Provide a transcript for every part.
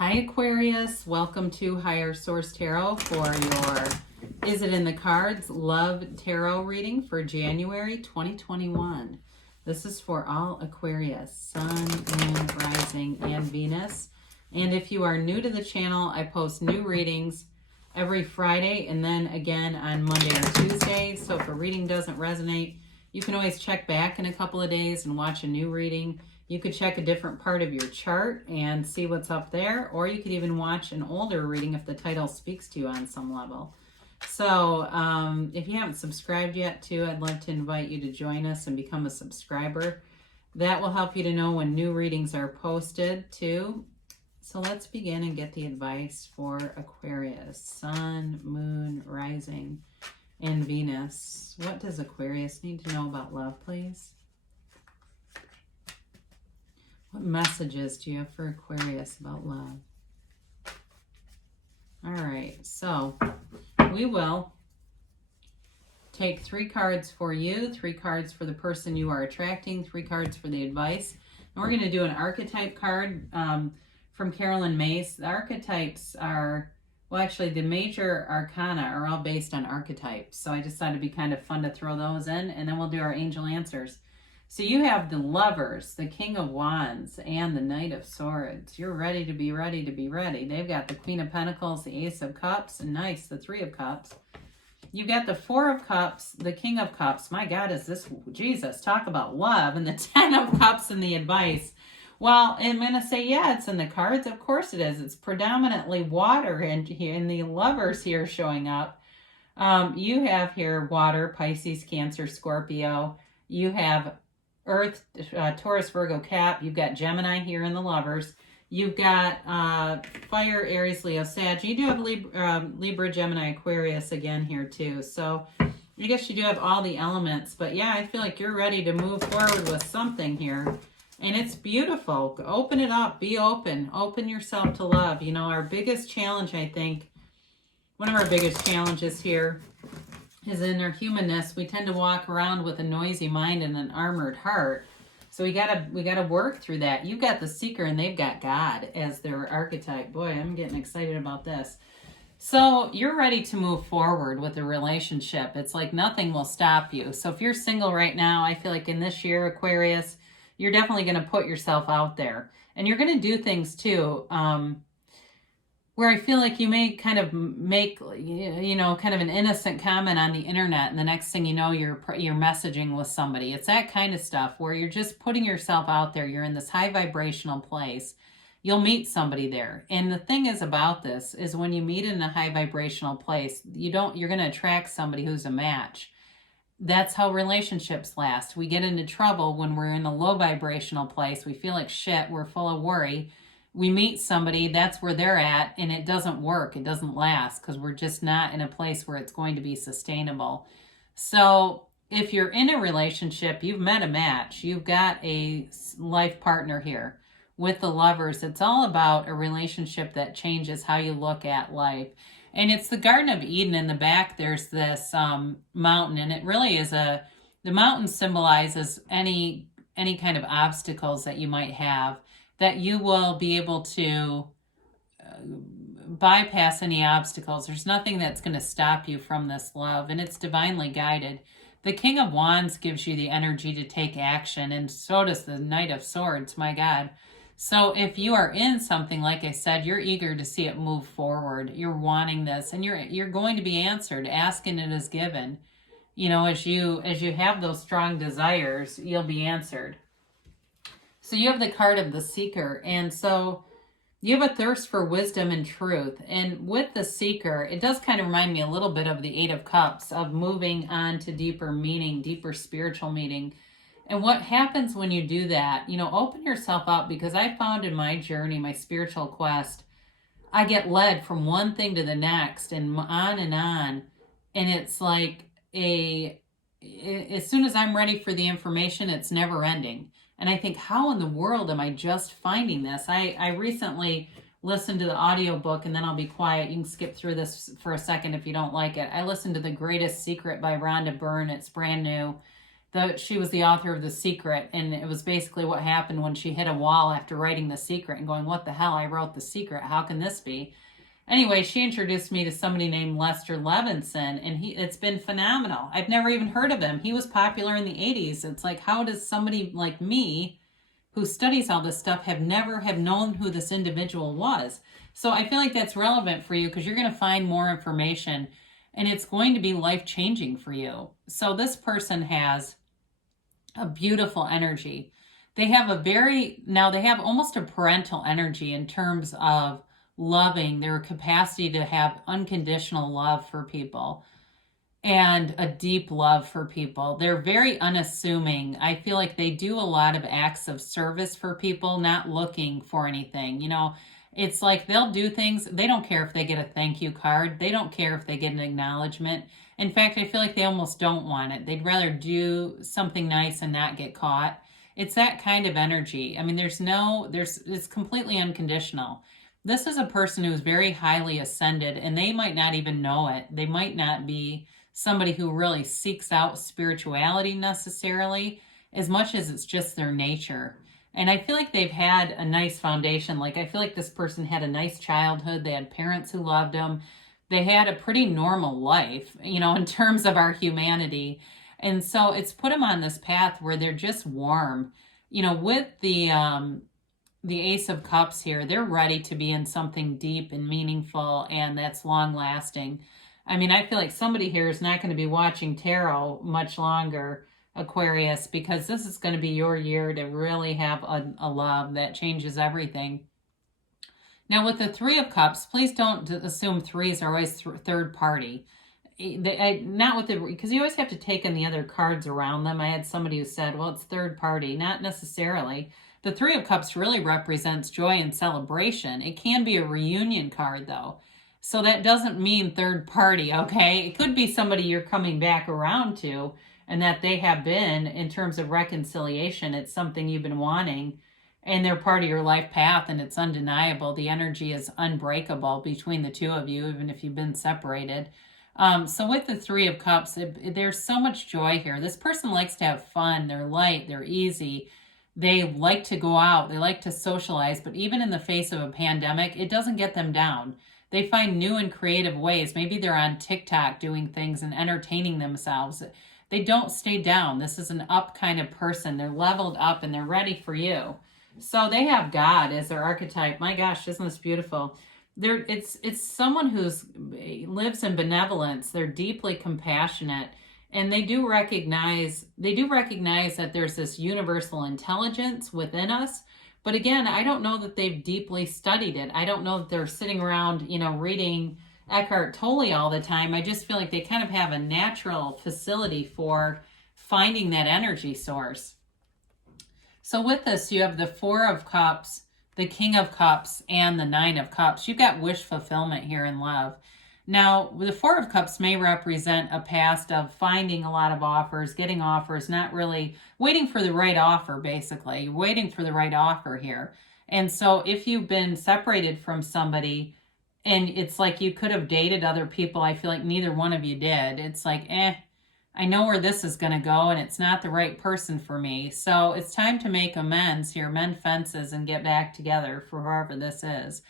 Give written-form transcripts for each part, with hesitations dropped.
Hi Aquarius, welcome to Higher Source Tarot for your Is It in the Cards Love Tarot reading for January 2021. This is for all Aquarius, Sun, Moon, Rising, and Venus. And if you are new to the channel, I post new readings every Friday and then again on Monday or Tuesday. So if a reading doesn't resonate, you can always check back in a couple of days and watch a new reading. You could check a different part of your chart and see what's up there, or you could even watch an older reading if the title speaks to you on some level. So if you haven't subscribed yet too, I'd love to invite you to join us and become a subscriber. That will help you to know when new readings are posted too. So let's begin and get the advice for Aquarius, Sun, Moon, Rising, and Venus. What does Aquarius need to know about love, please? What messages do you have for Aquarius about love? All right, so we will take 3 cards for you, 3 cards for the person you are attracting, 3 cards for the advice. And we're going to do an archetype card from Carolyn Mace. The archetypes are, well, actually, the major arcana are all based on archetypes. So I just thought it'd be kind of fun to throw those in, and then we'll do our angel answers. So you have the Lovers, the King of Wands, and the Knight of Swords. You're ready to be ready to be ready. They've got the Queen of Pentacles, the Ace of Cups, and nice, the 3 of Cups. You've got the 4 of Cups, the King of Cups. My God, is this, Jesus, talk about love. And the 10 of Cups and the advice. Well, I'm going to say, yeah, it's in the cards. Of course it is. It's predominantly water, and the Lovers here showing up. You have here water, Pisces, Cancer, Scorpio. You have Earth, Taurus, Virgo, Cap. You've got Gemini here in the Lovers. You've got Fire, Aries, Leo, Sag. You do have Libra, Gemini, Aquarius again here too. So I guess you do have all the elements. But yeah, I feel like you're ready to move forward with something here. And it's beautiful. Open it up. Be open. Open yourself to love. You know, our biggest challenge, I think, one of our biggest challenges here is in our humanness. We tend to walk around with a noisy mind and an armored heart. So we gotta work through that. You've got the Seeker and they've got God as their archetype. Boy, I'm getting excited about this. So you're ready to move forward with a relationship. It's like nothing will stop you. So if you're single right now, I feel like in this year, Aquarius, you're definitely going to put yourself out there. And you're going to do things too, where I feel like you may kind of make, you know, kind of an innocent comment on the internet, and the next thing you know, you're messaging with somebody. It's that kind of stuff where you're just putting yourself out there. You're in this high vibrational place. You'll meet somebody there. And the thing is about this is when you meet in a high vibrational place, you're going to attract somebody who's a match. That's how relationships last. We get into trouble when we're in a low vibrational place. We feel like shit. We're full of worry. We meet somebody, that's where they're at, and it doesn't work. It doesn't last because we're just not in a place where it's going to be sustainable. So if you're in a relationship, you've met a match. You've got a life partner here with the Lovers. It's all about a relationship that changes how you look at life. And it's the Garden of Eden in the back. There's this mountain, and it really is the mountain symbolizes any kind of obstacles that you might have, that you will be able to bypass any obstacles. There's nothing that's going to stop you from this love, and it's divinely guided. The King of Wands gives you the energy to take action, and so does the Knight of Swords, my God. So if you are in something, like I said, you're eager to see it move forward. You're wanting this, and you're going to be answered. Asking it is given. You know, as you have those strong desires, you'll be answered. So you have the card of the Seeker, and so you have a thirst for wisdom and truth. And with the Seeker, it does kind of remind me a little bit of the 8 of Cups, of moving on to deeper meaning, deeper spiritual meaning. And what happens when you do that, you know, open yourself up, because I found in my journey, my spiritual quest, I get led from one thing to the next and on. And it's like as soon as I'm ready for the information, it's never ending. And I think, how in the world am I just finding this? I recently listened to the audiobook, and then I'll be quiet. You can skip through this for a second if you don't like it. I listened to The Greatest Secret by Rhonda Byrne. It's brand new. She was the author of The Secret, and it was basically what happened when she hit a wall after writing The Secret and going, what the hell, I wrote The Secret, how can this be? Anyway, she introduced me to somebody named Lester Levinson, and it's been phenomenal. I've never even heard of him. He was popular in the 80s. It's like, how does somebody like me, who studies all this stuff, never have known who this individual was? So I feel like that's relevant for you, because you're going to find more information, and it's going to be life-changing for you. So this person has a beautiful energy. They have they have almost a parental energy in terms of loving, their capacity to have unconditional love for people and a deep love for people. They're very unassuming. I feel like they do a lot of acts of service for people, not looking for anything. It's like they'll do things. They don't care if they get a thank you card. They don't care if they get an acknowledgement. In fact, I feel like they almost don't want it. They'd rather do something nice and not get caught. It's that kind of energy. I mean, it's completely unconditional. This is a person who's very highly ascended, and they might not even know it. They might not be somebody who really seeks out spirituality necessarily, as much as it's just their nature. And I feel like they've had a nice foundation. Like, I feel like this person had a nice childhood. They had parents who loved them. They had a pretty normal life, in terms of our humanity. And so it's put them on this path where they're just warm. With the Ace of Cups here, they're ready to be in something deep and meaningful, and that's long lasting. I mean, I feel like somebody here is not going to be watching tarot much longer, Aquarius, because this is going to be your year to really have a love that changes everything. Now, with the Three of Cups, please don't assume threes are always third party. Because you always have to take in the other cards around them. I had somebody who said, well, it's third party. Not necessarily. The Three of Cups really represents joy and celebration. It can be a reunion card, though. So that doesn't mean third party, okay? It could be somebody you're coming back around to, and that they have been, in terms of reconciliation, it's something you've been wanting, and they're part of your life path, and it's undeniable. The energy is unbreakable between the two of you, even if you've been separated. So with the Three of Cups, there's so much joy here. This person likes to have fun. They're light. They're easy. They like to go out. They like to socialize. But even in the face of a pandemic, it doesn't get them down. They find new and creative ways. Maybe they're on TikTok doing things and entertaining themselves. They don't stay down. This is an up kind of person. They're leveled up and they're ready for you. So they have God as their archetype. My gosh, isn't this beautiful? It's someone who's lives in benevolence. They're deeply compassionate, and they do recognize that there's this universal intelligence within us. But again, I don't know that they've deeply studied it. I don't know that they're sitting around, reading Eckhart Tolle all the time. I just feel like they kind of have a natural facility for finding that energy source. So with this, you have the Four of Cups, the King of Cups, and the Nine of Cups. You've got wish fulfillment here in love. Now, the Four of Cups may represent a past of finding a lot of offers, getting offers, not really waiting for the right offer, basically. You're waiting for the right offer here. And so if you've been separated from somebody, and it's like you could have dated other people, I feel like neither one of you did. It's like, I know where this is going to go, and it's not the right person for me. So it's time to make amends here, mend fences, and get back together for whoever this is.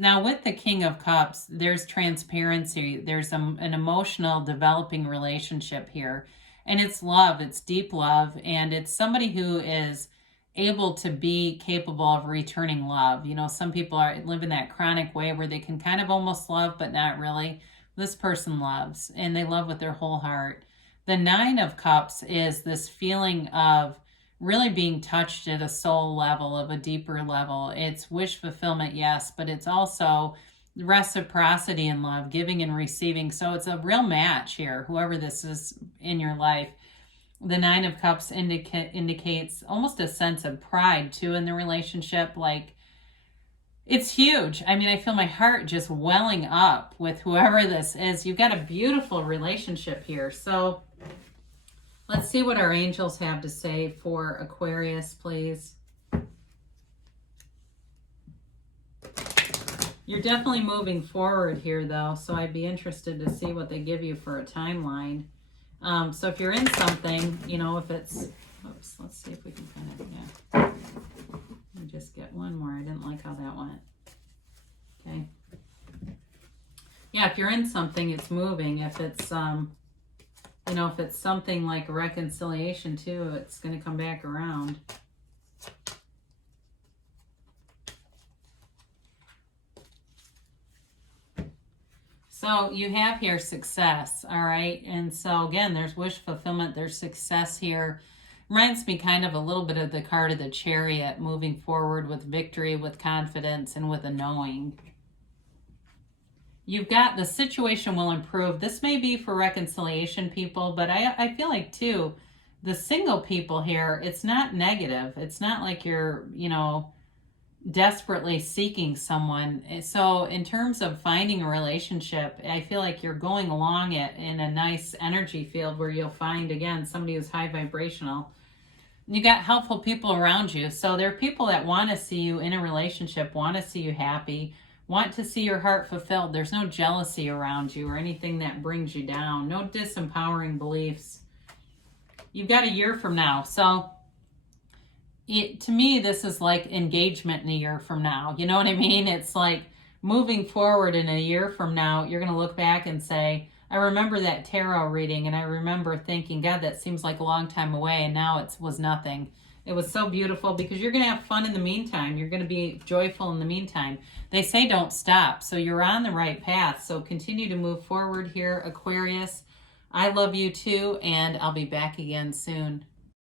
Now, with the King of Cups, there's transparency. There's an emotional developing relationship here. And it's love. It's deep love. And it's somebody who is able to be capable of returning love. Some people live in that chronic way where they can kind of almost love, but not really. This person loves, and they love with their whole heart. The Nine of Cups is this feeling of really being touched at a soul level, of a deeper level. It's wish fulfillment, yes, but it's also reciprocity in love, giving and receiving. So it's a real match here, whoever this is in your life. The Nine of Cups indicates almost a sense of pride, too, in the relationship. Like, it's huge. I mean, I feel my heart just welling up with whoever this is. You've got a beautiful relationship here. So let's see what our angels have to say for Aquarius, please. You're definitely moving forward here, though, so I'd be interested to see what they give you for a timeline. So if you're in something, you know, if it's, oops, let's see if we can kind of, yeah. Let me just get one more. I didn't like how that went. Okay. Yeah, if you're in something, it's moving. If it's, you know, if it's something like a reconciliation too, it's going to come back around. So you have here success, all right? And so again, there's wish fulfillment, there's success here. Reminds me kind of a little bit of the card of the Chariot, moving forward with victory, with confidence, and with a knowing. You've got the situation will improve. This may be for reconciliation people, but I feel like too, the single people here, it's not negative. It's not like you're, you know, desperately seeking someone. So in terms of finding a relationship, I feel like you're going along it in a nice energy field where you'll find, again, somebody who's high vibrational. You got helpful people around you. So there are people that want to see you in a relationship, want to see you happy, want to see your heart fulfilled. There's no jealousy around you or anything that brings you down. No disempowering beliefs. You've got a year from now. So to me, this is like engagement in a year from now. You know what I mean? It's like moving forward in a year from now, you're going to look back and say, I remember that tarot reading and I remember thinking, God, that seems like a long time away. And now it was nothing. It was so beautiful because you're going to have fun in the meantime. You're going to be joyful in the meantime. They say don't stop. So you're on the right path. So continue to move forward here, Aquarius. I love you too. And I'll be back again soon.